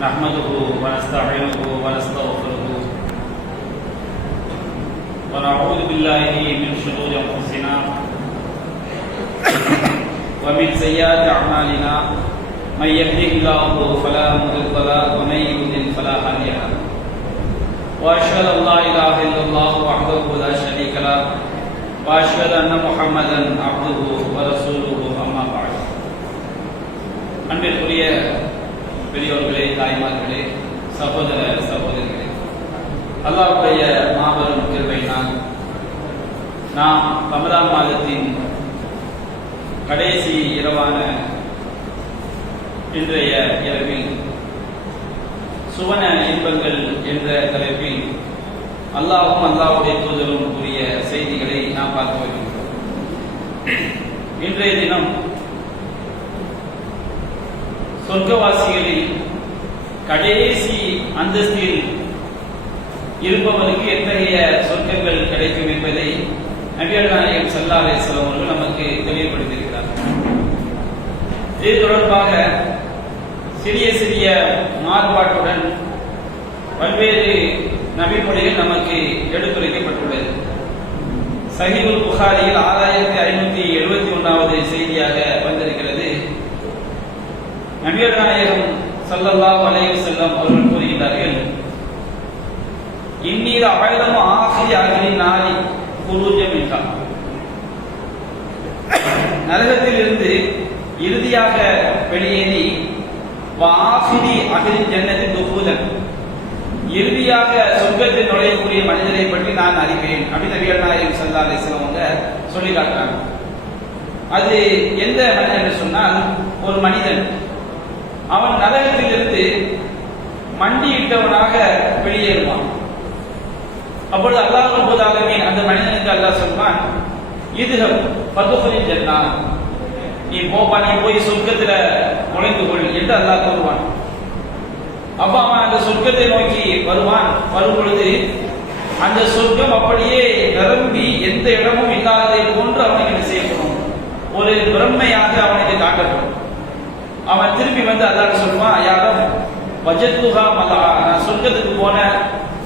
نحمده ونستعينه ونستغفره ونعوذ بالله من شرور انفسنا ومن سيئات اعمالنا من يهده الله فلا مضل له ومن يضلل فلا هادي له واشهد ان لا اله الا الله وحده لا شريك له واشهد ان محمدا عبده ورسوله اما بعد அன்பிற்குரிய பெரியோர்களே தாய்மார்களே சகோதர சகோதரிகளே அல்லாவுடைய மாபெரும் கிருபையினால் நாம் ரமதான் மாதத்தின் கடைசி இரவான இன்றைய இரவில் சுவன இன்பங்கள் என்ற தலைப்பில் அல்லாவும் அல்லாவுடைய தூதரும் கூறிய செய்திகளை நாம் பார்க்க வருகின்றோம் இன்றைய தினம் சொர்க்கவாசிகளில் கடைசி அந்தஸ்தில் இருப்பவருக்கு எத்தகைய சொர்க்கங்கள் கிடைக்கும் என்பதை நபிகள் நாயகம் சல்லா அலிஸ்லாம் அவர்கள் நமக்கு தெளிவுபடுத்தியிருக்கிறார். இது தொடர்பாக சிறிய சிறிய மாறுபாட்டுடன் பல்வேறு நபிமொழிகள் நமக்கு எடுத்துரைக்கப்பட்டுள்ளது. சஹிபுல் புகாரியில் ஆறாயிரத்தி ஐநூத்தி எழுபத்தி ஒன்றாவது செய்தியாக வந்திருக்கிறது. நபியர் நாயகம் சல்லல்லா வலைய செல்லம் அவர்கள் கூறுகிறார்கள் இந்நீர் அபயதம் ஆசிரி அகிலி நாரி குருஜம் என்றார். நரகத்திலிருந்து இறுதியாக வெளியேறி ஆசிரி அகிலின் ஜன்னத்தின் துப்புதன் இறுதியாக சொர்க்கத்தில் நுழையக்கூடிய மனிதரை பற்றி நான் அறிவேன் அப்படின்னு நபியர் நாயகம் சல்லா அலிஸ்லாம் அவங்க சொல்லி காட்டுறாங்க. அது எந்த மனிதன் என்று சொன்னால் ஒரு மனிதன். அவன் நரகத்திலிருந்து மண்டியிட்டவனாக வெளியேறுவான். அப்பொழுது அல்லாஹ் ரபுதாலுமே அந்த மனிதனுக்கு அல்லாஹ் சொல்வான் இதுகம் பதுகுலின் ஜன்னா. நீ போப்பா நீ போய் சொர்க்கத்துல நுழைந்து கொள் என்று அல்லாஹ் கூறுவான். அப்ப அவன் அந்த சொர்க்கத்தை நோக்கி வருவான். வரும் பொழுது அந்த சொர்க்கம் அப்படியே நிரம்பி எந்த இடமும் இல்லாததை போன்று அவனுக்கு என்ன செய்யப்படும்? ஒரு பிரம்மையாக அவனுக்கு காட்டப்படும். அவன் திரும்பி வந்து அல்லாஹ் சொல்லுவான் யாரும் வஜத்துகா மலா. நான் சொர்க்கத்துக்கு போன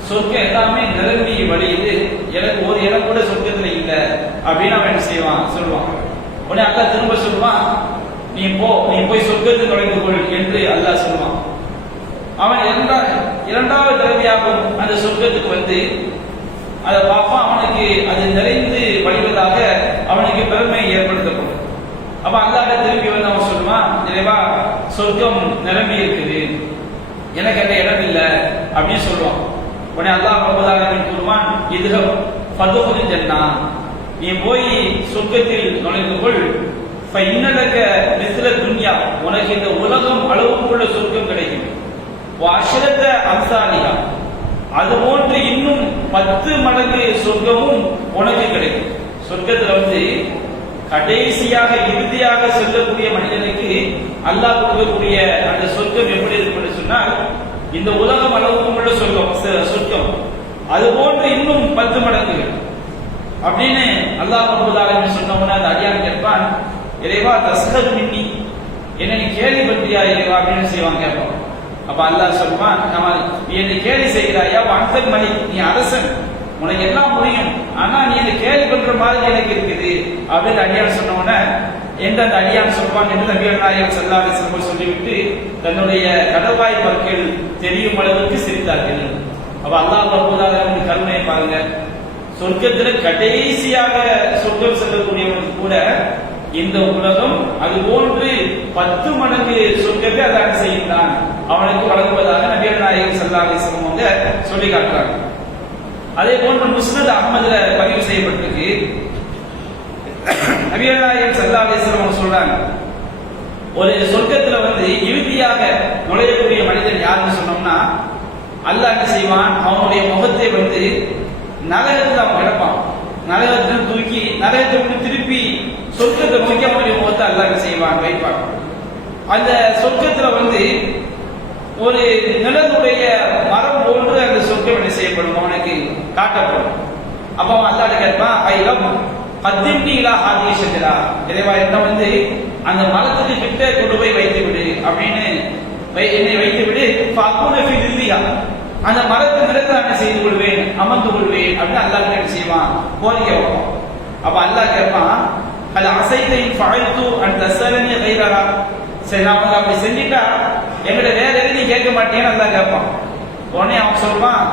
சொர்க்கம் எல்லாமே நிரம்பி வழியுது. எனக்கு ஒரு இடம் கூட சொர்க்கத்துல இல்லை அப்படின்னு அவன் என்ன செய்வான்? சொல்லுவான். உடனே அல்லாஹ் திரும்ப சொல்லுவான் நீ போ நீ போய் சொர்க்கத்தை நுழைந்து கொள் என்று அல்லாஹ் சொல்லுவான். அவன் இரண்டா இரண்டாவது தடவையாகும் அந்த சொர்க்கத்துக்கு வந்து அதை பார்ப்பான் அவனுக்கு அது நிறைந்து வழிவதாக அவனுக்கு பெருமை ஏற்படுத்தப்படும். அப்ப அல்லாஹ் திரும்பி வந்து அவன் சொல்லுவான் நிறைவா சொர்க்கம் நிரம்பி இருக்குது. எனக்கு அந்த இடம் இல்லை அப்படின்னு சொல்லுவான். உடனே அல்லாஹ் பிரபுதாரன் கூறுவான் இதுகம் பதுகுதி ஜன்னா. நீ போய் சொர்க்கத்தில் நுழைந்து கொள். இன்னடக்க மிசில துன்யா. உனக்கு இந்த உலகம் அளவுக்குள்ள சொர்க்கம் கிடைக்கும். அஷரத்த அம்சாலியா அது போன்று இன்னும் பத்து மடங்கு சொர்க்கமும் உனக்கு கிடைக்கும். சொர்க்கத்துல வந்து கடைசியாக இறுதியாக செல்லக்கூடிய மனிதனுக்கு அல்லாஹ் கொடுக்கக்கூடிய அந்த சொர்க்கம் எப்படி இருக்கும் சொன்னால் இந்த உலகம் அளவுக்கு உள்ள சொர்க்கம் சொர்க்கம். அது போன்று இன்னும் பத்து மடங்குகள். அப்படின்னு அல்லாஹ் பகுதாலும் சொன்னவன அந்த அடியான் கேட்பான் இறைவா தஸ்கர் மின்னி. என்னை நீ கேள்வி பற்றியா இறைவா அப்படின்னு செய்வாங்க கேட்பான். அப்ப அல்லாஹ் சொல்வான் நம்ம நீ என்னை கேலி செய்கிறாயா? அந்தன் மணி நீ அரசன். உனக்கு எல்லாம் புரியும். ஆனா நீ இதை கேள்வி பண்ற மாதிரி எனக்கு இருக்குது. அப்படின்னு அடியான் சொன்ன உடனே எந்த அந்த அடியான் சொல்வான் என்று நபிகள் நாயகம் செல்லாத செல்வம் சொல்லிவிட்டு தன்னுடைய கடவாய் பற்கள் தெரியும் அளவுக்கு சிரித்தார்கள். அப்ப அல்லாஹ் பரப்புதாலும் கருணையை பாருங்க. சொர்க்கத்துல கடைசியாக சொர்க்கம் செல்லக்கூடியவனுக்கு கூட இந்த உலகம் அது போன்று பத்து மடங்கு சொர்க்கத்தை அதான் செய்கின்றான். அவனுக்கு வழங்குவதாக நபிகள் நாயகம் செல்லாத அலிஸ்லாம் வந்து சொல்லி காட்டுறாங்க. அதே போன்று முஸ்னத் அகமதுல பதிவு செய்யப்பட்டிருக்கு. நபிகள் சல்லா அலிஸ்லாம் சொல்றாங்க ஒரு சொர்க்கத்துல வந்து இறுதியாக நுழையக்கூடிய மனிதன் யாருன்னு சொன்னோம்னா அல்லாஹ் என்ன செய்வான்? அவனுடைய முகத்தை வந்து நரகத்தில் அவன் கிடப்பான். நரகத்தில் தூக்கி நரகத்தை விட்டு திருப்பி சொர்க்கத்தை நோக்கி அவனுடைய முகத்தை அல்லாஹ் என்ன செய்வான்? வைப்பான். அந்த சொர்க்கத்துல வந்து ஒரு நிலனுடைய மரம் போன்று அந்த சொர்க்கம் என்ன செய்யப்படும்? அவனுக்கு காட்டப்படும். அப்ப அவன் அல்லாட கேட்பான் ஐலம் பத்தின்டி இலா ஹாதிய ஷஜரா. இறைவா என்ன வந்து அந்த மரத்துக்கு கிட்ட கொண்டு போய் வைத்து விடு அப்படின்னு வை- என்னை வைத்து விடு பக்குனஃபி தில்லியா அந்த மரத்து நிலத்தை நான் செய்து கொள்வேன்? அமர்ந்து கொள்வேன். அப்படின்னு அல்லாஹ் கிட்ட என்ன செய்வான்? கோரிக்கை வைப்பான். அப்ப அல்லாஹ் கேட்பான் அது அசைத்தையும் ஃபஅல்து அண்ட் தஸலனி கைரா சரி நான் அப்படி செஞ்சுட்டா எங்கிட்ட வேற எதுவும் நீ கேட்க மாட்டேன்னு அல்லாஹ் கேட்பான். உடனே அவன் சொல்வான்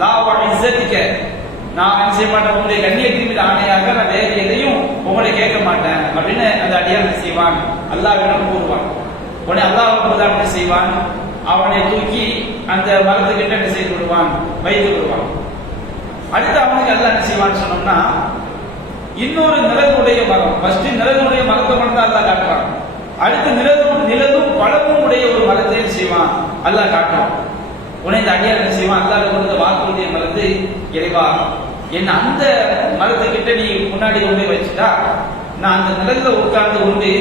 லா இஸ்ஸத்திக்க. நான் என்ன செய்ய மாட்டேன்? உங்களுடைய கண்ணியத்தின் மீது ஆணையாக நான் வேற எதையும் உங்களை கேட்க மாட்டேன் அப்படின்னு அந்த அடியார் செய்வான் செய்வான்? அல்லாஹ்விடம் கூறுவான். உடனே அல்லாஹ் ரப்பல் என்ன செய்வான்? அவனை தூக்கி அந்த மரத்துக்கிட்ட என்ன செய்து விடுவான்? வைத்து விடுவான். அடுத்து அவனுக்கு அல்லாஹ் என்ன செய்வான்னு சொன்னோம்னா இன்னொரு நிலவுடைய மரம் ஃபர்ஸ்ட் நிலவுடைய மரத்தை மட்டும் தான் அல்லா காட்டுறான். அடுத்து நிலதும் நிலதும் பழமும் உடைய ஒரு மரத்தை செய்வான்? அல்லாஹ் காட்டுறான் உடனே இந்த அடியார் என்ன செய்வான்? அல்லாஹ் கொடுத்த வாக்குறுதியை மறந்து இறைவா என்ன அந்த மரத்துக்கிட்ட நீ முன்னாடி கொண்டு வச்சுட்டா நான் அந்த நிலத்துல உட்கார்ந்து உண்டு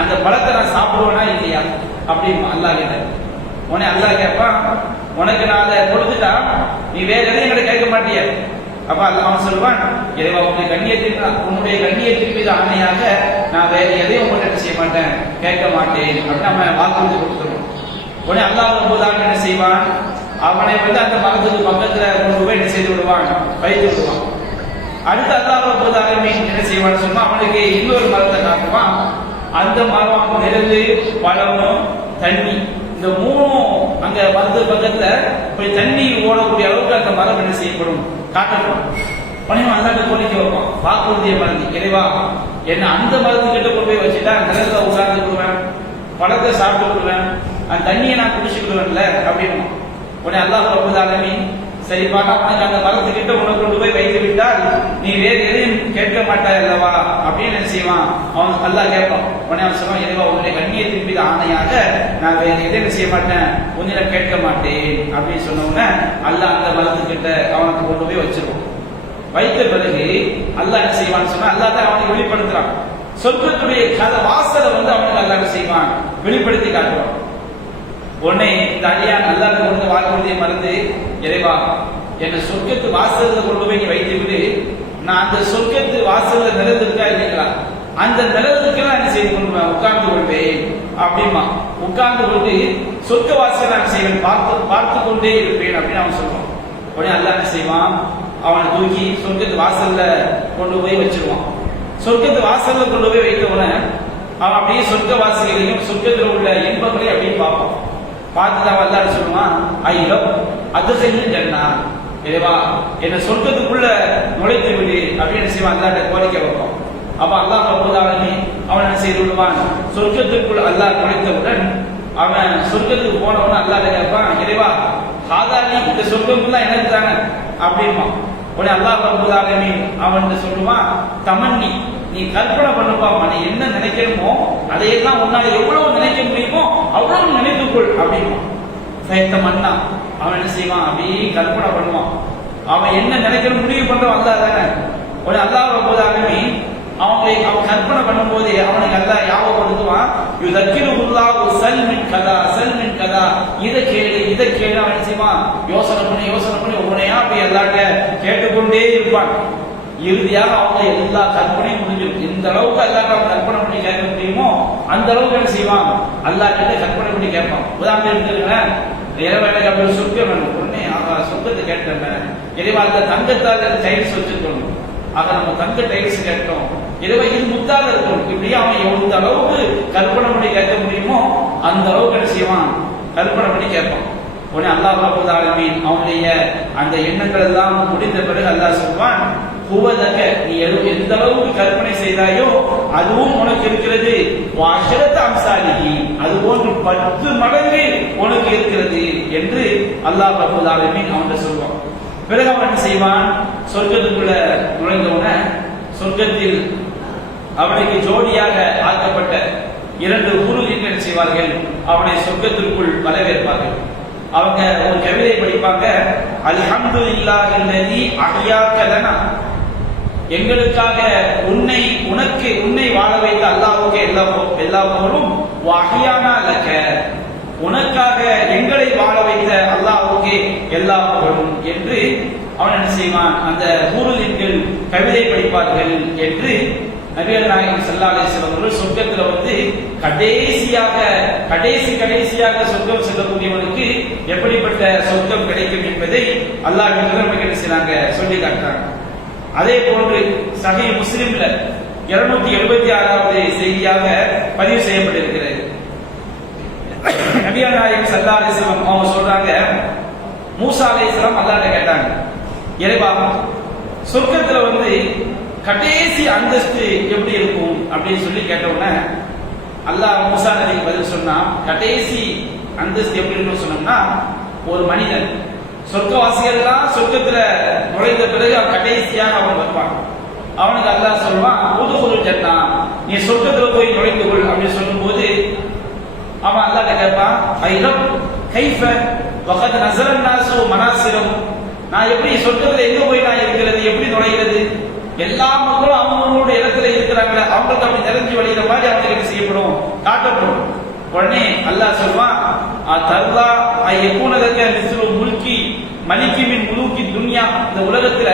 அந்த பழத்தை நான் சாப்பிடுவேனா இல்லையா? அப்படின்னு அல்லாஹ் கேட்டார் உடனே அல்லாஹ் கேட்பான் உனக்கு நான் அதை கொடுத்துட்டா நீ வேற எதையும் என்கிட்ட கேட்க மாட்டியா? அப்ப அல்லாஹ் அவன் சொல்லுவான் இறைவா உங்களுடைய கண்ணியத்திற்கு உன்னுடைய கண்ணியத்தின் மீது ஆணையாக நான் வேற எதையும் உங்கள்கிட்ட என்ன செய்ய மாட்டேன் கேட்க மாட்டேன் அப்படின்னு நம்ம வாக்குறுதி கொடுத்துருவோம் உடனே அல்லாஹ் ரப்பல் என்ன செய்வான்? அவனை வந்து அந்த மரத்துக்கு பக்கத்துல கொண்டு போய் என்ன செய்து விடுவான்? வைத்து விடுவான். அடுத்து அல்லாஹ் ரப்பல் என்ன செய்வான்னு சொன்னா அவனுக்கு இன்னொரு மரத்தை காட்டுவான். அந்த மரம் நிழலு பழமும் தண்ணி. இந்த மூணும் அங்க வந்து பக்கத்துல போய் தண்ணி ஓடக்கூடிய அளவுக்கு அந்த மரம் என்ன செய்யப்படும்? காட்டப்படும் உடனே அல்லாட்ட கோரிக்கை வைப்பான். வாக்குறுதியை மறந்து இறைவா என்ன அந்த மரத்துக்கிட்ட கொண்டு போய் வச்சுட்டா நிலத்துல உட்கார்ந்து விடுவேன் பழத்தை சாப்பிட்டு விடுவேன் அந்த தண்ணியை நான் குடிச்சுக்கிடுவேன்ல அப்படின்னு. உடனே அல்லாஹ் ரப்பல் சரி பாட்டா அந்த மரத்துக்கிட்ட உன்னை கொண்டு போய் வைத்து விட்டால் நீ வேறு எதையும் கேட்க மாட்டாய் அல்லவா அப்படின்னு என்ன செய்வான்? அவன் நல்லா கேட்பான். உடனே அவன் சொல்லுவான் எதுவா உன்னுடைய கண்ணியத்தின் மீது ஆணையாக நான் வேறு எதையும் செய்ய மாட்டேன்? உன்னிடம் கேட்க மாட்டேன். அப்படின்னு சொன்னவுடனே உடனே அந்த மரத்துக்கிட்ட அவனுக்கு கொண்டு போய் வச்சிருவான். வைத்த பிறகு அல்லாஹ் என்ன செய்வான்னு சொன்னா அல்லா தான் அவனை வெளிப்படுத்துறான். சொர்க்கத்துடைய கதை வாசலை வந்து அவனுக்கு அல்லாஹ் என்ன செய்வான்? வெளிப்படுத்தி காட்டுவான். உடனே தனியா நல்லா கொண்டு வாழ்க்கையை மறந்து இறைவா என்னை சொர்க்கத்து வாசலில் கொண்டு போய் நீ வைத்து விடு. நான் அந்த சொர்க்கத்து வாசலில் நிலத்திருக்கா இல்லைங்களா? அந்த நிலத்துக்கு நான் செய்து கொள்வேன் உட்கார்ந்து கொள்வேன் அப்படிமா உட்கார்ந்து கொண்டு சொர்க்க வாசல் நான் செய்வேன்? பார்த்து பார்த்து கொண்டே இருப்பேன் அப்படின்னு அவன் சொல்லுவான். உடனே அல்லாஹ் என்ன செய்வான்? அவனை தூக்கி சொர்க்கத்து வாசல்ல கொண்டு போய் வச்சிருவான். சொர்க்கத்து வாசல்ல கொண்டு போய் வைத்த உடனே அவன் அப்படியே சொர்க்க வாசல்களையும் சொர்க்கத்தில் உள்ள இன்பங்களையும் அப்படின்னு பார்ப்பான். பார்த்து தான் வல்லாரு சொல்லுவான். ஐயோ அது செஞ்சு ஜன்னா. இறைவா என்ன சொர்க்கத்துக்குள்ள நுழைத்து விடு அப்படின்னு செய்வான்? அல்லாட்ட கோரிக்கை வைப்போம் அப்ப அல்லாஹ் ரப்பல் அவன் என்ன செய்து விடுவான்? சொர்க்கத்துக்குள் அல்லாஹ் நுழைத்தவுடன் அவன் சொர்க்கத்துக்கு போனவன அல்லாஹ் கேட்பான் இறைவா ஹாதாலி இந்த சொர்க்கம் எனக்கு தானே? அப்படின்பான் உடனே அல்லாஹ் ரப்பல் அவன் சொல்லுவான் தமன்னி நீ கற்பனை பண்ணுப்பா நீ என்ன நினைக்கணுமோ அதையெல்லாம் உன்னால எவ்வளவு நினைக்க முடியுமோ அவ்வளவு நினைத்துக்கொள் அப்படின்னு சைத்த மன்னா அவன் என்ன செய்வான்? அப்படியே கற்பனை பண்ணுவான். அவன் என்ன நினைக்கிற முடிவு பண்றவன் அல்லாஹ் தானே. உடனே அல்லாஹ் போதாகவே ஆலமீன் அவங்களை அவன் கற்பனை பண்ணும்போது அவனுக்கு அல்லாஹ் ஞாபகப்படுத்துவான் யுதக்கிரு உல்லாஹு சல்மின் கதா சல்மின் கதா. இதை கேளு இதை கேளு. அவன் செய்வான்? யோசனை பண்ணி யோசனை பண்ணி. உடனே அப்படி எல்லாட்ட கேட்டுக்கொண்டே இருப்பான். இறுதியாக அவங்க எல்லா கற்பனையும் முடிஞ்சிடும். எந்த அளவுக்கு அல்லாட்ட அவன் கற்பனை பண்ணி கேட்க முடியுமோ அந்த அளவுக்கு என்ன செய்வான் அல்லா கிட்ட கற்பனை பண்ணி கேட்பான். உதாரணம் எடுத்துக்கிறேன் இறைவனை அப்படி சொர்க்கம் வேணும். உடனே அவன் சொர்க்கத்தை கேட்டேன் இறைவா அந்த தங்கத்தால் டைல்ஸ் வச்சுக்கணும் ஆக நம்ம தங்க டைல்ஸ் கேட்டோம் இறைவன் இது முத்தாக இருக்கணும். இப்படியே அவன் எந்த அளவுக்கு கற்பனை பண்ணி கேட்க முடியுமோ அந்த அளவுக்கு என்ன செய்வான்? கற்பனை பண்ணி கேட்பான். உடனே அல்லாஹ் அல்லாஹ் ஆலமீன் அவனுடைய அந்த எண்ணங்கள் எல்லாம் முடிந்த பிறகு அல்லாஹ் சொல்வான் ஹுவதக நீ எது எந்த அளவுக்கு கற்பனை செய்தாயோ அதுவும் உனக்கு இருக்கிறது. அஷரத் அம்சாலிகி அது போன்று பத்து மடங்கு உனக்கு இருக்கிறது என்று அல்லாஹ் ரப்பல் ஆலமின் அவன்கிட்ட சொல்வான் பிறகு அவன் என்ன செய்வான்? சொர்க்கத்துக்குள்ள நுழைந்தவன சொர்க்கத்தில் அவனுக்கு ஜோடியாக ஆக்கப்பட்ட இரண்டு குருவின் என்ன செய்வார்கள்? அவனை சொர்க்கத்திற்குள் வரவேற்பார்கள். அவங்க ஒரு கவிதை படிப்பாங்க. அல்ஹம்து இல்லாஹில்லதி அஹ்யாக்கலனா எங்களுக்காக உன்னை உனக்கு உன்னை வாழ வைத்த அல்லாவுக்கு எல்லா எல்லா புகழும் வஹியானா லக்க உனக்காக எங்களை வாழ வைத்த அல்லாவுக்கு எல்லா புகழும் என்று அவன் என்ன செய்வான்? அந்த ஊருலின்கள் கவிதை படிப்பார்கள் என்று நபிகள் நாயகம் ஸல்லல்லாஹு அலைஹி சொர்க்கத்துல வந்து கடைசியாக கடைசி கடைசியாக சொர்க்கம் செல்லக்கூடியவனுக்கு எப்படிப்பட்ட சொர்க்கம் கிடைக்கும் என்பதை அல்லாஹ் நமக்கு என்ன செய்யறாங்க சொல்லி காட்டுறாங்க. அதே போன்று சகை முஸ்லிம்ல இருநூத்தி எழுபத்தி ஆறாவது செய்தியாக பதிவு செய்யப்பட்டிருக்கிறது. நபியா நாயகம் சல்லா அலிஸ்லாம் அவங்க சொல்றாங்க மூசா அலிஸ்லாம் அல்லாட்ட கேட்டாங்க இறைவா சொர்க்கத்துல வந்து கடைசி அந்தஸ்து எப்படி இருக்கும்? அப்படின்னு சொல்லி கேட்ட உடனே அல்லாஹ் மூசா நபிக்கு பதில் சொன்னா கடைசி அந்தஸ்து எப்படி இருக்கும்னு சொன்னோம்னா ஒரு மனிதன் சொர்க்கவாசிகள்லாம் சொர்க்கத்துல நுழைந்த பிறகு அவன் கடைசியாக அவன் வருவான். அவனுக்கு அல்லாஹ் சொல்லுவான் உதுகுரு ஜன்னா நீ சொர்க்கத்துல போய் நுழைந்து கொள் அப்படின்னு சொல்லும்போது அவன் அல்லாஹ் கேட்பான் ஐரம் கைஃப வகத் நசரன் நாசு மனாசிரம் நான் எப்படி சொர்க்கத்துல எங்க போய் நான் இருக்கிறது எப்படி நுழைகிறது? எல்லா மக்களும் அவங்களோட இடத்துல இருக்கிறாங்களே அவங்களுக்கு அப்படி நிறைஞ்சு வழிகிற மாதிரி அவங்களுக்கு செய்யப்படும்? காட்டப்படும். உடனே அல்லாஹ் சொல்வான் தர்லா எப்பூனதற்க மலிக்கிமின் முழுக்கி துன்யா. இந்த உலகத்துல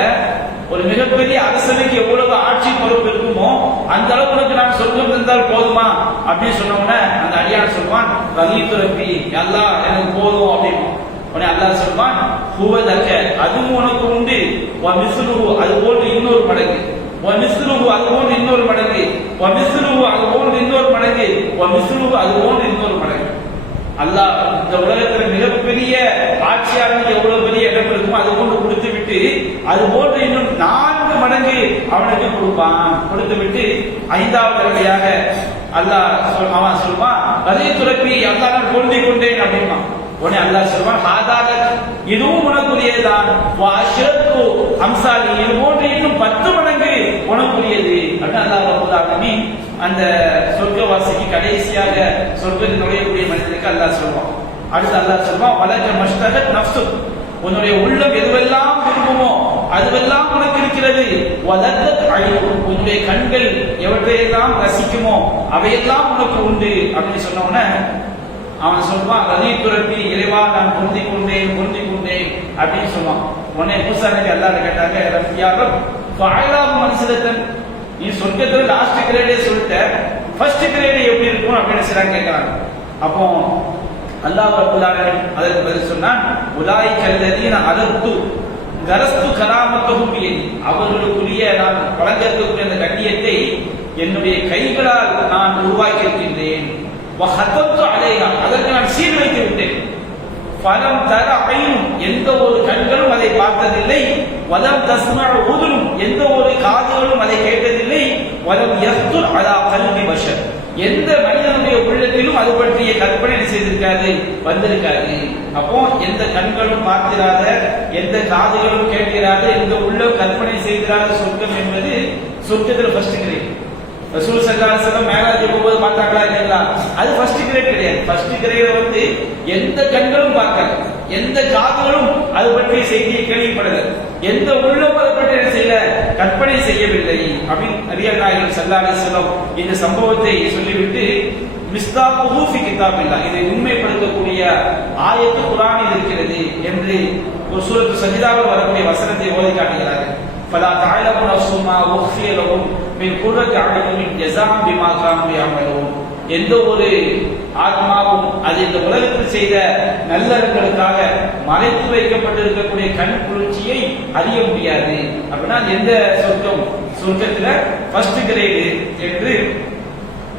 ஒரு மிகப்பெரிய அரசனுக்கு எவ்வளவு ஆட்சி பொறுப்பு இருக்குமோ அந்த அளவுக்கு உனக்கு நான் சொர்க்கம் இருந்தால் போதுமா? அப்படின்னு சொன்ன உடனே அந்த அடியான் சொல்வான் ரவி துரப்பி அல்லாஹ் எனக்கு போதும் அப்படின்னு. உடனே அல்லாஹ் சொல்வான் ஹுவதக்க அதுவும் உனக்கு உண்டு. உன் மிஸ்லுஹு அது போன்று இன்னொரு மடங்கு. உன் மிஸ்லுஹு அது போன்று இன்னொரு மடங்கு. உன் மிஸ்லுஹு அது போன்று இன்னொரு மடங்கு. உன் மிஸ்லுஹு அது போன்று இன்னொரு அல்லாஹ் இந்த உலகத்துல மிகப்பெரிய ஆட்சியாளர் எவ்வளவு பெரிய இடம் இருக்குமோ அதை கொண்டு கொடுத்து விட்டு அது போன்று இன்னும் நான்கு மடங்கு அவனுக்கு கொடுப்பான். கொடுத்து விட்டு ஐந்தாவது தடவையாக அல்லாஹ் அவன் சொல்வான் வலி துறப்பி அல்லாஹ் நான் கொண்டேன் அப்படின்பான் உடனே அல்லாஹ் சொல்வான் ஹாதாலக் இதுவும் உனக்குரியதுதான். அம்சாலி இது போன்று இன்னும் பத்து மடங்கு உனக்குரியது. அப்படின்னு அல்லாஹ் அந்த வாசிக்கு கடைசியாக சொர்க்கத்தில் நுழையக்கூடிய மனிதனுக்கு அல்லாஹ் சொல்வான். அடுத்து அல்லாஹ் சொல்வான் வளர்க்க மஸ்தகத் நஃப்சு உன்னுடைய உள்ளம் எதுவெல்லாம் விரும்புமோ அதுவெல்லாம் உனக்கு இருக்கிறது. வலக்கத் அழிவு உன்னுடைய கண்கள் எவற்றையெல்லாம் ரசிக்குமோ அவையெல்லாம் உனக்கு உண்டு. அப்படின்னு சொன்ன உடனே அவன் சொல்வான் ரதி துரத்தி இறைவா நான் பொருந்திக் கொண்டேன் பொருந்திக் கொண்டேன். அப்படின்னு சொல்லுவான் உடனே மூசா நபி அல்லாஹ் கேட்டாங்க ரஃபியாகம் மனுஷத்தன் நீ சொர்க்கத்தில் லாஸ்ட் கிரேடே சொல்லிட்ட. ஃபர்ஸ்ட் கிரேடு எப்படி இருக்கும் அப்படின்னு சிலர் கேட்கிறாங்க. அப்போ அல்லாஹ் ரப்பல் அதற்கு பதில் சொன்னான் உலாய் கல்லதீன அதற்கு கரஸ்து கலாமத்தகும் அவர்களுக்குரிய நான் வழங்கக்கூடிய அந்த கண்ணியத்தை என்னுடைய கைகளால் நான் உருவாக்கி இருக்கின்றேன் அதற்கு நான் சீர்வைத்து விட்டேன். பலம் தர ஐனும் எந்த ஒரு கண்களும் அதை பார்த்ததில்லை. வலம் தஸ்மழ ஊதும் எந்த ஒரு காதுகளும் அதை கேட்டதில்லை. வலம் யஸ்துர் அதா கல்வி பஷர். எந்த மனிதனுடைய உள்ளத்திலும் அது பற்றிய கற்பனை செய்திருக்காது? வந்திருக்காது. அப்போ எந்த கண்களும் பார்த்திராத எந்த காதுகளும் கேட்கிறாத எந்த உள்ள கற்பனை செய்திராத சொர்க்கம் என்பது சொர்க்கத்தில் ஃபர்ஸ்ட் கிரேட் ரசூல் சல்லல்லாஹு அலைஹி போகும்போது பார்த்தாங்களா இல்லைங்களா? அது ஃபர்ஸ்ட் கிரேட் கிடையாது. ஃபர்ஸ்ட் கிரேட வந்து எந்த கண்களும் பார்க்கல. எந்த காதுகளும் அது பற்றிய செய்தியை கேள்விப்படல. எந்த உள்ளமும் அதை பற்றி என்ன செய்யல? கற்பனை செய்யவில்லை அப்படின்னு நபிகள் நாயகம் சல்லல்லாஹு அலைஹி இந்த சம்பவத்தை சொல்லிவிட்டு மிஸ்தா மிஸ்தாபுஹு கிதாப் கிதாபில்லா இதை உண்மைப்படுத்தக்கூடிய ஆயத்து குரானில் இருக்கிறது என்று ஒரு சூழலுக்கு சஜிதாக வரக்கூடிய வசனத்தை ஓதி காட்டுகிறார்கள். فلا تعلم نفس ما أخفي لهم من قرة أعين جزاء بما كانوا يعملون எந்த ஒரு ஆத்மாவும் அது இந்த உலகத்தில் செய்த நல்லறங்களுக்காக மறைத்து வைக்கப்பட்டிருக்கக்கூடிய கண் குளிர்ச்சியை அறிய முடியாது அப்படின்னா அது எந்த சொர்க்கம் சொர்க்கத்துல ஃபர்ஸ்ட் கிரேடு என்று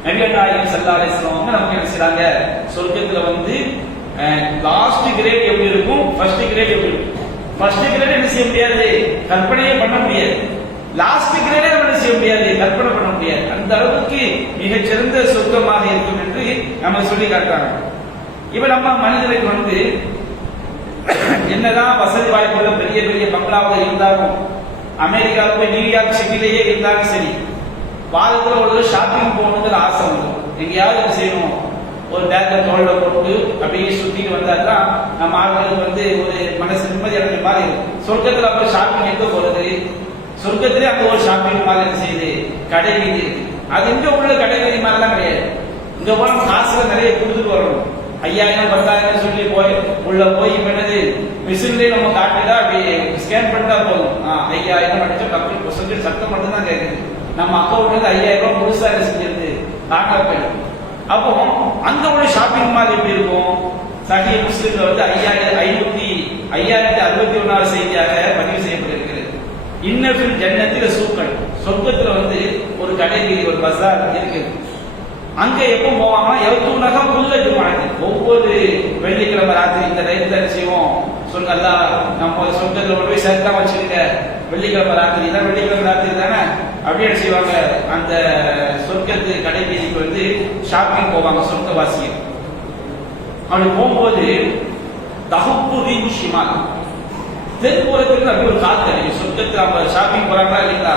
நபிகள் நாயகம் சல்லா அலிஸ்லாம் நமக்கு என்ன செய்றாங்க சொர்க்கத்துல வந்து லாஸ்ட் கிரேட் எப்படி இருக்கும் ஃபர்ஸ்ட் கிரேட் எப்படி இருக்கும் ஃபர்ஸ்ட் கிரேட் என்ன செய்ய முடியாது? கற்பனையே பண்ண முடியாது. லாஸ்ட் கிரேடே நம்ம என்ன செய்ய முடியாது? கற்பனை பண்ண முடியாது. அந்த அளவுக்கு மிகச்சிறந்த சொர்க்கமாக இருக்கும் என்று நம்ம சொல்லி காட்டுறாங்க. இப்ப நம்ம மனிதனுக்கு வந்து என்னதான் வசதி வாய்ப்புகள் பெரிய பெரிய பங்களாவில் இருந்தாலும் அமெரிக்காவில் போய் நியூயார்க் சிட்டிலேயே இருந்தாலும் சரி வாரத்தில் ஒரு ஷாப்பிங் போகணுங்கிற ஆசை வரும். எங்கேயாவது செய்யணும். ஒரு பேக்கை தோல்ல போட்டு அப்படியே சுத்திட்டு வந்தா தான் நம்ம ஆட்களுக்கு வந்து ஒரு மனசு நிம்மதி அடைஞ்ச மாதிரி சொர்க்கத்துல அப்ப ஷாப்பிங் எங்க போறது? சொர்க்கத்திலே அங்க ஒரு ஷாப்பிங் மாதிரி என்ன செய்யுது? கடை வீதி இருக்கு. அது இங்க உள்ள கடை வீதி மாதிரிலாம் கிடையாது. இங்க போன காசுல நிறைய கொடுத்துட்டு வரணும். ஐயாயிரம் பத்தாயிரம் சொல்லி போய் உள்ள போய் பண்ணது என்னது? மிஷின்லயே நம்ம காட்டிட்டா அப்படி ஸ்கேன் பண்ணிட்டா போதும். ஆ, ஐயாயிரம் அடிச்சு டக்கு சொல்லி சத்தம் மட்டும் தான் கேட்குது நம்ம அக்கௌண்ட்ல ஐயாயிரம் ரூபாய் முழுசா என்ன செஞ்சிருது? காணா போயிடும் அப்போ அங்க உள்ள ஷாப்பிங் மால் எப்படி இருக்கும்? சகிய முஸ்லிம்ல வந்து ஐயாயிரத்தி ஐநூத்தி ஐயாயிரத்தி அறுபத்தி ஒன்னாறு செய்தியாக பதிவு செய்யப்பட்டிருக்கிறது. இன்னபில் ஜன்னத்தில் சூக்கள். சொர்க்கத்துல வந்து ஒரு கடை ஒரு பசார் இருக்குது அங்க எப்போ போவாங்கன்னா எவ்வளவு புல்லட்டு ஜுமானது ஒவ்வொரு வெள்ளிக்கிழமை ராத்திரி இந்த டைத்துல செய்வோம்? சொன்னல்லா நம்ம சொர்க்கத்துல கொண்டு போய் சேர்த்தா வச்சிருக்க வெள்ளிக்கிழமை ராத்திரி தான் வெள்ளிக்கிழமை ராத்திரி தானே? அப்படியே என்ன செய்வாங்க? அந்த சொர்க்கத்து கடைவீதிக்கு வந்து ஷாப்பிங் போவாங்க சொர்க்கவாசிகள். அப்படி போகும்போது தகுப்பு விஷயமா தெற்புறத்துக்கு அப்படி ஒரு காத்து அடிக்கும் சொர்க்கத்துல அவங்க ஷாப்பிங் போறாங்களா இல்லைங்களா?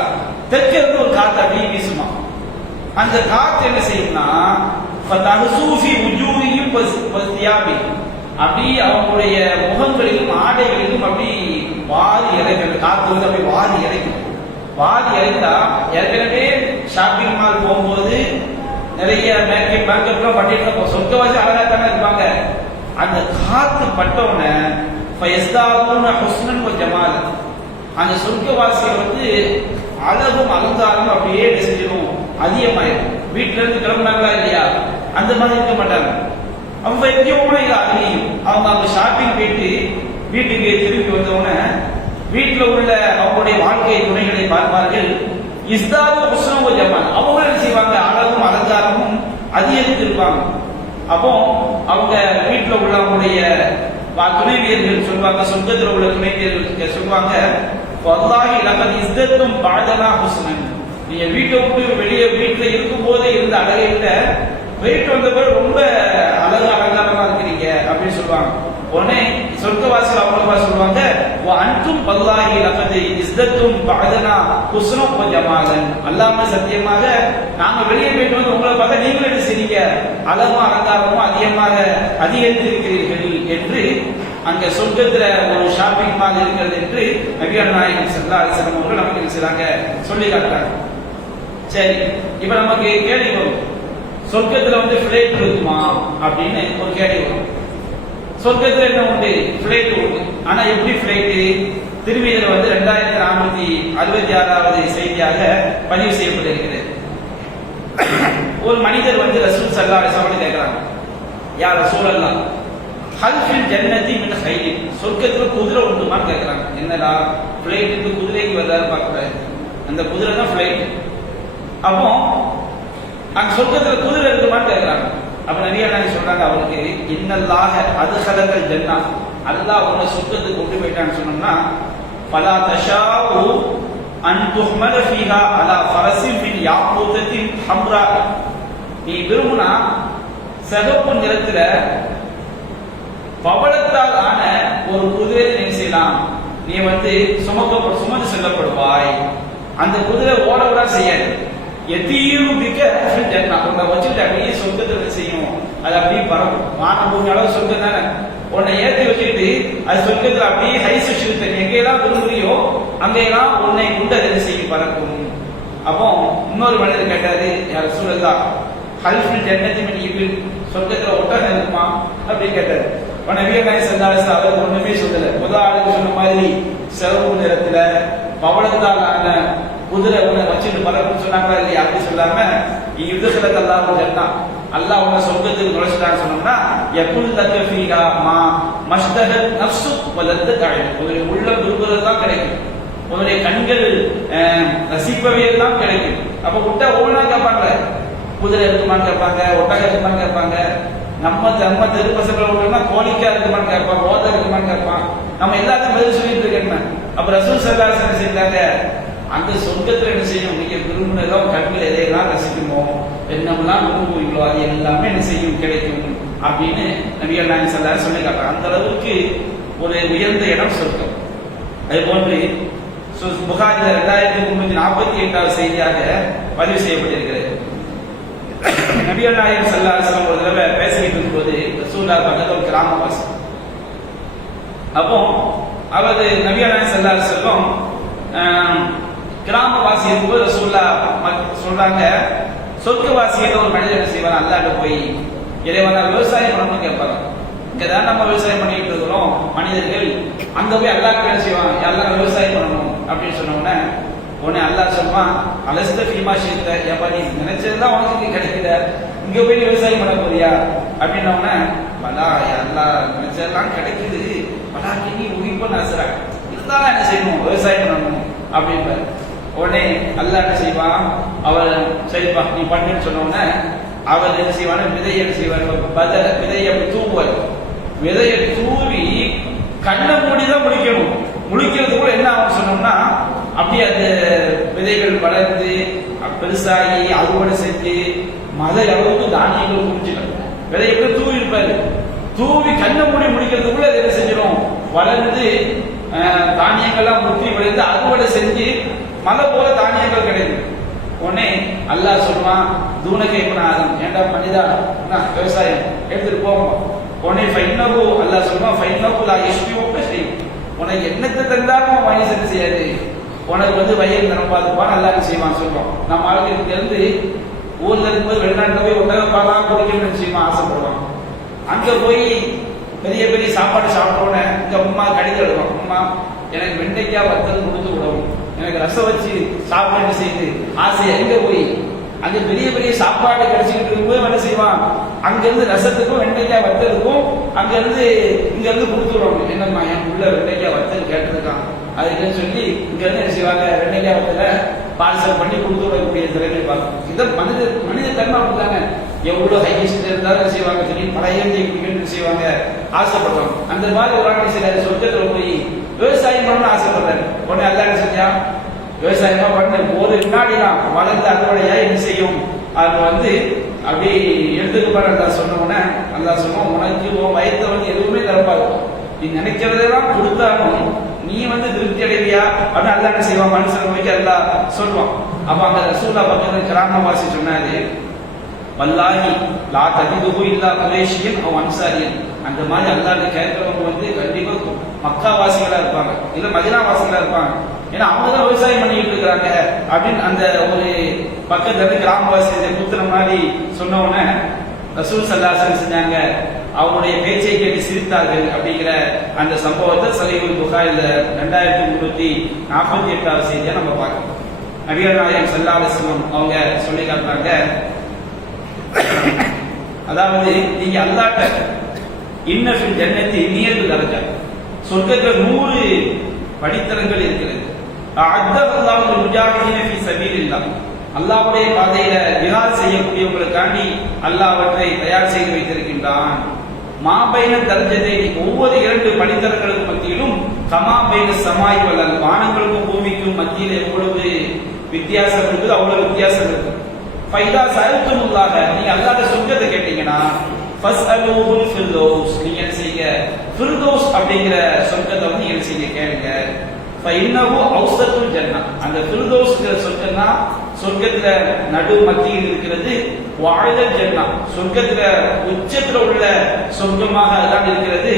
தெற்கு ஒரு காத்து அப்படியே வீசுமா? அந்த காத்து என்ன செய்யும்னா ஃபதஹசூஃபி உஜூரியும் வஸ்தியாபி அப்படி அவங்களுடைய முகங்களிலும் ஆடைகளிலும் அப்படி வாரி இறைக்கும். அந்த காத்து வந்து அப்படி வாரி இறைக்கும். வாதி அறிந்தா ஏற்கனவே ஷாப்பிங் மால் போகும்போது நிறைய மேக்கப் மேக்கப்லாம் பண்ணிட்டு இருப்போம் சொர்க்கவாசி அழகா தானே இருப்பாங்க. அந்த காத்து பட்டவுடனே ஹுஸ்னன் ஜமால் அந்த சொர்க்கவாசியை வந்து அழகும் அலங்காரம் அப்படியே செஞ்சிடும் அதிகமாயிடும் வீட்டுல இருந்து கிளம்புனாங்களா இல்லையா? அந்த மாதிரி இருக்க மாட்டாங்க. அவங்க எங்கேயுமே இது அழியும். அவங்க அந்த ஷாப்பிங் போயிட்டு வீட்டுக்கு திரும்பி வந்தவுடனே வீட்டில் உள்ள அவங்களுடைய வாழ்க்கை துணைகளை பார்ப்பார்கள். இஸ்தாது ஹுஸ்னம் ஜமான் அவங்க என்ன செய்வாங்க? அழகும் அலங்காரமும் அதிகரித்திருப்பாங்க. அப்போ அவங்க வீட்டில் உள்ளவங்களுடைய அவங்களுடைய துணைவியர்கள் சொல்லுவாங்க சொர்க்கத்தில் உள்ள துணைவியர்கள் சொல்லுவாங்க வல்லாஹி லகத் இஸ்தத்தும் பாதனா ஹுஸ்னன். நீங்க வீட்டை விட்டு வெளியே வீட்டில் இருக்கும் போதே இருந்த அழகை விட போயிட்டு வந்த பிறகு ரொம்ப அழகு அலங்காரமா இருக்கிறீங்க. சொல்லுவாங்க. உடனே சொர்க்கவாசிகள் அவ்வளவா சொல்லுவாங்க அன்றும் பல்லாகி பல்லாஹி இஸ்தத்தும் பகதனா ஹுஸ்னம் கொஞ்சமாக அல்லாம சத்தியமாக நாங்க வெளியே போயிட்டு வந்து உங்களை பார்க்க நீங்களும் என்ன செய்றீங்க? அழகும் அலங்காரமும் அதிகமாக அதிகரித்திருக்கிறீர்கள் என்று அங்க சொர்க்கத்துல ஒரு ஷாப்பிங் மால் இருக்கிறது என்று நபிகள் நாயகம் செல்லா அலிசலம் அவர்கள் நமக்கு என்ன செய்றாங்க? சொல்லி காட்டுறாங்க. சரி இப்ப நமக்கு கேள்வி வரும். சொர்க்கத்துல வந்து பிளேட் இருக்குமா? அப்படின்னு ஒரு கேள்வி வரும். சொர்க்கத்தில் என்ன உண்டு. பிளைட் உண்டு ஆனா எப்படி பிளைட் திருவியில் வந்து ரெண்டாயிரத்தி நானூத்தி அறுபத்தி ஆறாவது செய்தியாக பதிவு செய்யப்பட்டிருக்கிறது. ஒரு மனிதர் வந்து ரசூல் சல்லா அலிசாமி கேட்கிறாங்க யார் ரசூல் அல்லா ஹல்ஃபில் ஜன்னதி மின் ஹைலி? சொர்க்கத்தில் குதிரை உண்டுமான்னு கேட்கிறாங்க என்னடா பிளைட்டுக்கு குதிரைக்கு வந்தாரு பார்க்கறாரு அந்த குதிரை தான் பிளைட் அப்போ அங்க சொர்க்கத்தில் குதிரை இருக்குமான்னு கேட்கிறாங்க அப்ப நிறைய நாள் சொல்றாங்க? அவருக்கு இன்னல்லாக அது கலங்கள் ஜன்னா. அல்லாஹ் உன்னை சொர்க்கத்துக்கு கொண்டு போயிட்டான்னு சொன்னோம்னா பலா தஷாவு அன் துஹ்மல ஃபீஹா அலா ஃபரஸின் மின் யாக்கூத்தத்தின் ஹம்ரா. நீ விரும்புனா சிகப்பு நிறத்துல பவளத்தால் ஆன ஒரு குதிரை நீ செய்யலாம்? நீ வந்து சுமக்க சுமந்து செல்லப்படுவாய். அந்த குதிரை ஓட விட செய்யாது. எத்தீரும் மிக்க ஜன்னா உன்னை வச்சுட்டு அப்படியே சொர்க்கத்தை செய்யும் அது அப்படியே பறக்கும். வான பூமி அளவு சொர்க்கம் தானே? உன்னை ஏற்றி வச்சுட்டு அது சொர்க்கத்தில் அப்படியே ஹைஸ் வச்சுட்டு எங்கேயெல்லாம் எங்கெல்லாம் விரும்புறியோ அங்கெல்லாம் உன்னை கொண்டு அதை செய்யும் பறக்கும். அப்போ இன்னொரு மனிதர் கேட்டாரு யார் சூழல்லா ஹல்ஃபில் ஜன்னதி மின் இபில் சொர்க்கத்துல ஒட்டகம் இருக்குமா? அப்படின்னு கேட்டாரு. உடனே வீரநாய் சந்தாரசு அவர் ஒண்ணுமே சொல்லல. முதல் ஆளுக்கு சொன்ன மாதிரி செலவு நிறத்துல பவளத்தால் ஆன குதிரை உன்னை வச்சுட்டு பறக்குன்னு சொன்னாங்களா இல்லையா? அப்படி சொல்லாம யுத்தத்துல அல்லாஹ் சொன்னான் அல்லாஹ் உன்னை சொர்க்கத்துக்கு நுழைச்சிட்டான்னு சொன்னோம்னா எப்பொழுது தக்க ஃபீஹா மா மஷ்தக நஃப்சு வலத்து கழிவு உங்களுடைய உள்ள விரும்புறதுதான் கிடைக்கும். உன்னுடைய கண்கள் அஹ், ரசிப்பவை எல்லாம் கிடைக்கும். அப்ப விட்டா ஒவ்வொன்றா கேட்பாங்க. குதிரை இருக்குமான்னு கேட்பாங்க ஒட்டகம் இருக்குமான்னு கேட்பாங்க. நம்ம நம்ம தெரு பசங்களை விட்டோம்னா கோழிக்கா இருக்குமான்னு கேட்பான் ஓதை இருக்குமான்னு கேட்பான். நம்ம எல்லாத்தையும் பதில் சொல்லிட்டு இருக்கேன் அப்ப ரசூல் சல்லாசன் என்ன செய்தாங்க? அந்த சொர்க்கத்தில் என்ன செய்யணும் நீங்க விரும்பினதோ கண்கள் எதையெல்லாம் ரசிக்குமோ என்னமெல்லாம் விரும்புவீங்களோ அது எல்லாமே என்ன செய்யும்? கிடைக்கும். அப்படின்னு நபிகள் நாயகம் சல்லாஸ் சொல்லி காட்டுறாங்க அந்த அளவுக்கு ஒரு உயர்ந்த இடம் சொர்க்கம். அது போன்று புகாரில் ரெண்டாயிரத்தி முன்னூத்தி நாற்பத்தி எட்டாவது செய்தியாக பதிவு செய்யப்பட்டிருக்கிறது. நபிகள் நாயகம் சல்லாஹம் ஒரு தடவை பேசிக்கிட்டு இருக்கும்போது ரசூல்லா பக்கத்துல ஒரு கிராமவாசி அப்போ அவரது நபிகள் நாயகம் சல்லாஹ் செல்லம் கிராமவாசி இருக்கும்போது ரசூல்லா சொல்றாங்க. சொர்க்கவாசியில் ஒரு மனிதன் என்ன செய்வார் அல்லாட்ட போய் இறைவனா விவசாயம் பண்ணணும்னு கேட்பாங்க இங்கதான் நம்ம விவசாயம் பண்ணிட்டு இருக்கிறோம். மனிதர்கள் அங்க போய் அல்லாஹ் என்ன செய்வான்? எல்லாம் விவசாயம் பண்ணணும் அப்படின்னு சொன்ன உடனே உடனே அல்லாஹ் சொல்லுவான் அலஸ்த ஃபீமா ஷீத்த ஏப்பா நீ நினைச்சதுதான் உனக்கு கிடைக்கல இங்க போய் விவசாயம் பண்ண போறியா? அப்படின்ன உடனே பலா அல்லாஹ் நினைச்சதெல்லாம் கிடைக்குது. பலா நீ உயிர்ப்ப நசுற இருந்தாலும் என்ன செய்யணும்? விவசாயம் பண்ணணும். அப்படின்பாரு. உடனே அல்லா என்ன செய்வான்? அவர் சரிப்பா நீ பண்ணுன்னு சொன்ன அவர் என்ன செய்வான் விதையை என்ன செய்வார் பதற விதையை அப்படி தூவுவார். விதையை தூவி கண்ணை மூடி தான் முடிக்கணும் முழிக்கிறது கூட என்ன ஆகும் சொன்னோம்னா அப்படியே அந்த விதைகள் வளர்ந்து பெருசாகி அறுவடை செஞ்சு மத அளவுக்கு தானியங்கள் முடிச்சிடும் விதை எப்படி தூவி இருப்பாரு தூவி கண்ணை மூடி முடிக்கிறதுக்குள்ள அது என்ன செஞ்சிடும்? வளர்ந்து தானியங்கள்லாம் முற்றி விளைந்து அறுவடை செஞ்சு மலை போல தானியங்கள் கிடையாது உடனே அல்லாஹ் சொல்லுவான் தூணக்கை ஆதம் ஏண்டா மனிதா என்ன விவசாயம். எடுத்துட்டு போவோம் உடனே ஃபைனகு அல்லாஹ் சொல்லுவான் ஃபைனகு லா யஷ்பியு கஷ்டி உனக்கு என்னத்தை தந்தாலும் வயசு என்ன செய்யாது. உனக்கு வந்து வயல் நிரம்பாதுப்பான் நல்லா செய்வான் சொல்லுவான். நம்ம ஆளுக்கு தெரிந்து ஊர்ல இருக்கும்போது வெளிநாட்டுல போய் ஒட்டக பார்த்தா குடிக்கணும்னு செய்வான் ஆசைப்படுவான். அங்க போய் பெரிய பெரிய சாப்பாடு சாப்பிட்டோன்னே இங்க அம்மா கடிதம் எழுதுவோம் அம்மா எனக்கு வெண்டைக்காய் வத்தல் கொடுத்து விடவும். எனக்கு ரசம் வச்சு சாப்பாடு செய்து? ஆசை எங்க போய்? அங்க பெரிய பெரிய சாப்பாடு கிடைச்சிக்கிட்டு இருக்கும்போது என்ன செய்வான்? அங்க இருந்து ரசத்துக்கும் வெண்டைக்காய் வத்தலுக்கும் அங்க இருந்து இங்க இருந்து கொடுத்துருவாங்க. என்னம்மா என் உள்ள வெண்டைக்காய் வத்தல் கேட்டிருக்கான். அதுக்குன்னு சொல்லி இங்க இருந்து என்ன செய்வாங்க? வெண்டைக்காய் வத்தல பார்சல் பண்ணி கொடுத்து விடக்கூடிய திறமை பார்க்கும். இதை மனித மனித தன்மை அப்படித்தானே? எவ்வளவு ஹையஸ்ட் இருந்தாலும் என்ன செய்வாங்க திடீர்னு பழைய குடிக்கணும்னு செய்வாங்க. ஆசைப்படுவாங்க அந்த மாதிரி ஒரு ஆண்டு சிலர் சொர்க்கத்துல போய் விவசாயம் பண்ணணும்னு ஆசைப்படுறாரு. உடனே அல்ல என்ன செஞ்சா விவசாயமா பண்ண. ஒரு வினாடி தான் வளர்ந்து அறுவடையா என்ன செய்யும்? அது வந்து அப்படி எடுத்துக்கு பாரு அல்லா சொன்ன உடனே. அல்லா சொன்னோம் உனக்கு உன் வயத்தை வந்து எதுவுமே தரப்பாது நீ நினைக்கிறதெல்லாம் கொடுத்தாலும் நீ வந்து திருப்தி அடைவியா? அப்படின்னு அல்லா என்ன செய்வான்? மனுஷன் நோக்கி அல்லா சொல்லுவான் அப்ப அங்க ரசூல்லா பக்கத்துல கிராமவாசி சொன்னாரு வல்லாஹி லா தகிதுஹு இல்லா குரேஷியன் அவ் அன்சாரியன். அந்த மாதிரி அல்லாஹ் கேட்கிறவங்க வந்து கண்டிப்பாக மக்கா வாசிகளா இருப்பாங்க. இல்ல மதினா வாசிகளா இருப்பாங்க. ஏன்னா அவங்க தான் விவசாயம் பண்ணிட்டு இருக்கிறாங்க. அப்படின்னு அந்த ஒரு பக்கத்துல இருந்து கிராமவாசி குத்துற மாதிரி சொன்ன உடனே ரசூல் சல்லாசன் செஞ்சாங்க. அவங்களுடைய பேச்சை கேட்டு சிரித்தார்கள் அப்படிங்கிற அந்த சம்பவத்தை சலீபுல் புகாரில் ரெண்டாயிரத்தி முன்னூத்தி நாற்பத்தி எட்டாவது செய்தியை நம்ம பார்க்கணும் நபிகள் நாயகம் சல்லாஹம் அவங்க சொல்லி காட்டுறாங்க அதாவது நீங்க அல்லாட்ட இன்னஃபில் ஜன்னத்தி நியர்வு தரஜா. சொர்க்கத்துல நூறு படித்தரங்கள் இருக்கிறது. அத்தல்லாஹு முஜாஹிதீன ஃபீ சபீலில்லாஹ். அல்லாஹ்வுடைய பாதையில ஜிஹாத் செய்யக்கூடியவங்களுக்காண்டி அல்லாஹ் அவற்றை தயார் செய்து வைத்திருக்கின்றான். மாபைன தர்ஜத்தை ஒவ்வொரு இரண்டு படித்தரங்களுக்கு மத்தியிலும் கமாபைன சமாய் வல்லல் வானங்களுக்கும் பூமிக்கும் மத்தியில் எவ்வளவு வித்தியாசம் இருக்குது அவ்வளவு வித்தியாசம் இருக்குது ஃபைதா உள்ளாக நீங்க அல்லாஹ்ட சொர்க்கத்தை கேட்டீங்கன்னா ஃபஸ்அலூஹுல் ஃபிர்தௌஸ் நீங்க என்ன செய்யுங்க? ஃபிர்தௌஸ் அப்படிங்கிற சொர்க்கத்தை வந்து நீங்க என்ன செய்யுங்க? கேளுங்க. ஃபைன்னஹு அவ்சத்துல் ஜன்னா அந்த ஃபிர்தௌஸ்ங்கிற சொர்க்கம்னா சொர்க்கத்துல நடு மத்தியில் இருக்கிறது வாழ்த ஜன்னா சொர்க்கத்துல உச்சத்துல உள்ள சொர்க்கமாக அதான் இருக்கிறது.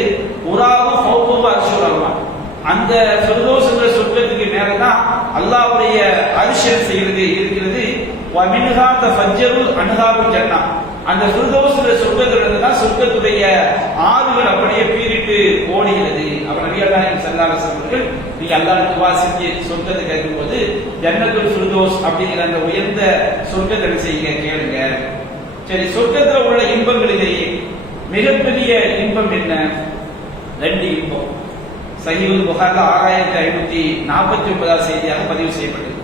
உராவு ஃபௌகுஹு அர்ஷுல் அல்லாஹ் அந்த ஃபிர்தௌஸ்ங்கிற சொர்க்கத்துக்கு மேல தான் அல்லாஹ்வுடைய அரிஷன் செய்கிறது இருக்கிறது. வ மின்ஹா தஃஜருல் ஜன்னா. அந்த ஃபிர்தௌஸ்ங்கிற சொர்க்கத்திலிருந்து தான் சொர்க்கத்துடைய ஆறுகள் அப்படியே பீரிட்டு ஓடுகிறது. அப்ப நபிகள் நாயகம் ஸல்லல்லாஹு அலைஹி நீங்க அல்லாஹ் துவா செஞ்சு சொர்க்கத்தை கேட்கும்போது ஜன்னத்துல் ஃபிர்தௌஸ் அப்படிங்கிற அந்த உயர்ந்த சொர்க்கத்தை செய்யுங்க? கேளுங்க. சரி சொர்க்கத்துல உள்ள இன்பங்களிலே மிகப்பெரிய இன்பம் என்ன? ரெண்டு இன்பம். சஹீஹுல் புகார்ல ஆறாயிரத்தி ஐநூத்தி நாற்பத்தி ஒன்பதாவது செய்தியாக பதிவு செய்யப்பட்டது.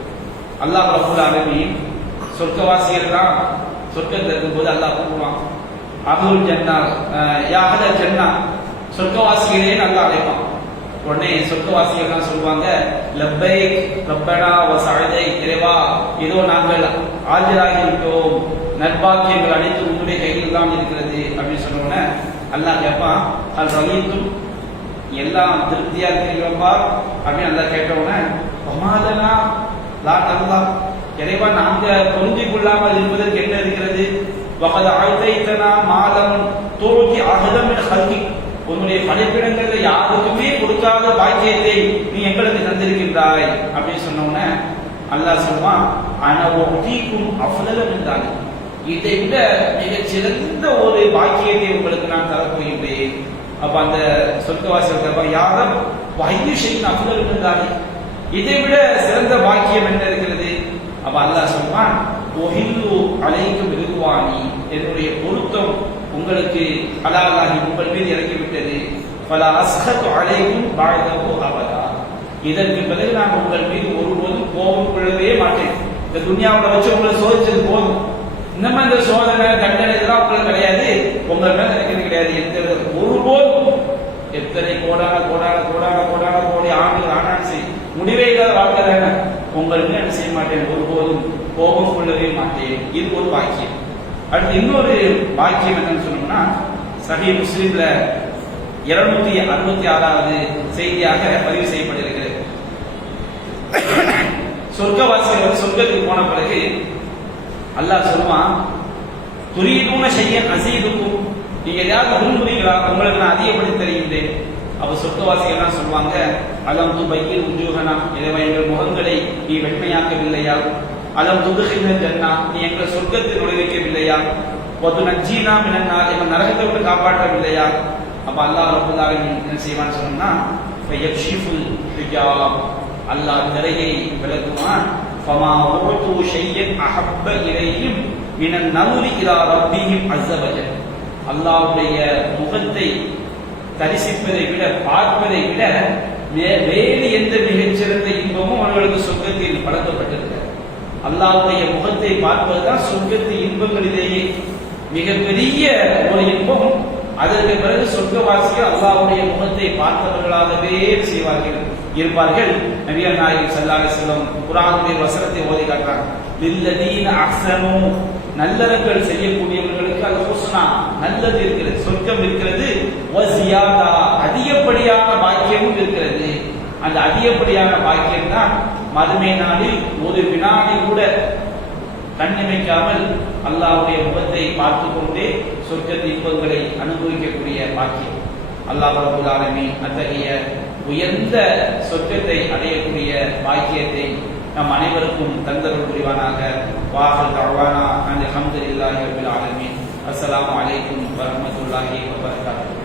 அல்லாஹ் ரபுல் ஆலமீன் சொர்க்கவாசிகள் தான் சொர்க்கத்தில் இருக்கும்போது அல்லாஹ் கூப்பிடுவான் அபுல் ஜன்னா யாகத ஜன்னா சொர்க்கவாசிகளே நல்லா அழைப்பான். உடனே சொர்க்கவாசிகள் தான் சொல்லுவாங்க லப்பை ரப்பனா வசஅதை இறைவா இதோ நாங்கள் ஆஜராகி விட்டோம். நற்பாக்கியங்கள் அனைத்து உங்களுடைய கையில் தான் இருக்கிறது. அப்படின்னு சொன்ன அல்லா அல்லாஹ் கேட்பான் அது ரலீத்தும் எல்லாம் திருப்தியா இருக்கிறீங்களா அப்படின்னு நல்லா கேட்டவுடனே உடனே லா நல்லா இறைவா நாங்க பொருந்தி கொள்ளாமல் இருப்பதற்கு என்ன இருக்கிறது வகத ஆழ்த்தைத்தனா மாதம் தோல்வி அகதம் என கல்வி உன்னுடைய படைப்பிடங்கள்ல யாருக்குமே கொடுக்காத பாக்கியத்தை நீ எங்களுக்கு தந்திருக்கின்றாய் அப்படின்னு சொன்ன உடனே அல்லாஹ் சொல்லுவான் ஆனா ஒத்தீக்கும் அஃலலம் என்றாங்க. இதை விட மிகச்சிறந்த ஒரு பாக்கியத்தை உங்களுக்கு நான் தரப்போகின்றேன். அப்ப அந்த சொர்க்கவாசல் யாரும் வயது செய்யும் அஃலல் என்றாங்க. இதை விட சிறந்த பாக்கியம் என்ன இருக்கு? அப்ப அல்லாஹ் சொல்வான் ஒஹில்லு அலைக்கும் ரிதுவானி. என்னுடைய பொருத்தம் உங்களுக்கு அலாலாகி உங்கள் மீது இறங்கிவிட்டது. பல அஸ்ஹத்து அலைக்கும் வாழ்ந்தவோ அவதா இதற்கு பிறகு நான் உங்கள் மீது ஒருபோதும் கோபம் கொள்ளவே மாட்டேன். இந்த துன்யாவுல வச்சு உங்களை சோதிச்சது போதும். இன்னமும் இந்த சோதனை தண்டனை இதெல்லாம் உங்களுக்கு கிடையாது. உங்கள் மேல நினைக்கிறது கிடையாது. எந்த ஒருபோதும். எத்தனை கோடான கோடான கோடான கோடான கோடி ஆண்டுகள் ஆனாலும் சரி முடிவே இல்லாத வாழ்க்கை தானே? உங்களுக்கு என்ன செய்ய மாட்டேன். ஒருபோதும் கோபம் கொள்ளவே மாட்டேன். இது ஒரு பாக்கியம். அடுத்து இன்னொரு பாக்கியம் என்னன்னு சொன்னோம்னா சஹி முஸ்லீம்ல இருநூத்தி அறுபத்தி ஆறாவது செய்தியாக பதிவு செய்யப்பட்டிருக்கிறது. சொர்க்கவாசிகள் வந்து சொர்க்கத்துக்கு போன பிறகு அல்லாஹ் சொல்லுவான் துரியனூன செய்ய அசீதுக்கும். நீங்க எதையாவது விரும்புறீங்களா உங்களுக்கு நான் அதிகப்படுத்தி தெரியுது அப்ப சொர்க்கவாசிகள்லாம் சொல்லுவாங்க அலம் து பையில் உஜூகனா இறைவா எங்கள் முகங்களை நீ வெண்மையாக்கவில்லையா? அலம் துதுகின்ற ஜன்னா நீ எங்கள் சொர்க்கத்தில் நுழைவிக்கவில்லையா? பொது நஜீனா மினன்னா எங்கள் நரகத்தை விட்டு காப்பாற்றவில்லையா? அப்ப அல்லாஹ் ரப்பல் ஆலமீன் என்ன செய்வான்னு சொன்னா அல்லாஹ் திரையை விளக்குவான் ஃபமா உர்து ஷையன் அஹப்ப இலையும் மினன் நவுரி இலா ரப்பிஹிம் அஸ்ஸவஜல் அல்லாஹ்வுடைய முகத்தை தரிசிப்பதை விட பார்ப்பதை விட வேறு எந்த மிகச்சிறந்த இன்பமும் அவர்களுக்கு சொர்க்கத்தில் பழக்கப்பட்டிருக்கிறது அல்லாவுடைய முகத்தை பார்ப்பதுதான் சொர்க்கத்து இன்பங்களிலேயே மிகப்பெரிய ஒரு இன்பம். அதற்கு பிறகு சொர்க்கவாசிகள் அல்லாவுடைய முகத்தை பார்த்தவர்களாகவே செய்வார்கள். இருப்பார்கள். நபிகள் நாயகம் ஸல்லல்லாஹு அலைஹி குரானுடைய வசனத்தை ஓதி காட்டுறாங்க. லில்லதீன அஹ்ஸனு. நல்லறங்கள் செய்யக்கூடியவர்களுக்கு அது ஹுஸ்னா நல்லது இருக்கிறது சொர்க்கம் இருக்கிறது. அதிகப்படியான பாக்கியமும் இருக்கிறது. அந்த அதிகப்படியான பாக்கியம் தான் மதுமை நாளில் ஒரு வினாடி கூட கண்ணிமைக்காமல் அல்லாவுடைய முகத்தை பார்த்து கொண்டே சொர்க்கத்து இன்பங்களை அனுபவிக்கக்கூடிய பாக்கியம். அல்லாஹ் ரபுல் அத்தகைய உயர்ந்த சொர்க்கத்தை அடையக்கூடிய பாக்கியத்தை நம் அனைவருக்கும் தந்தரும் புரிவானாக. வாஹல் தவானா அந்த அல்ஹம்துலில்லாஹி ரபில் ஆலமீன். அஸ்லாம் வலைக்கும் வரஹ்மத்துல்லாஹி வபரகாத்துஹு.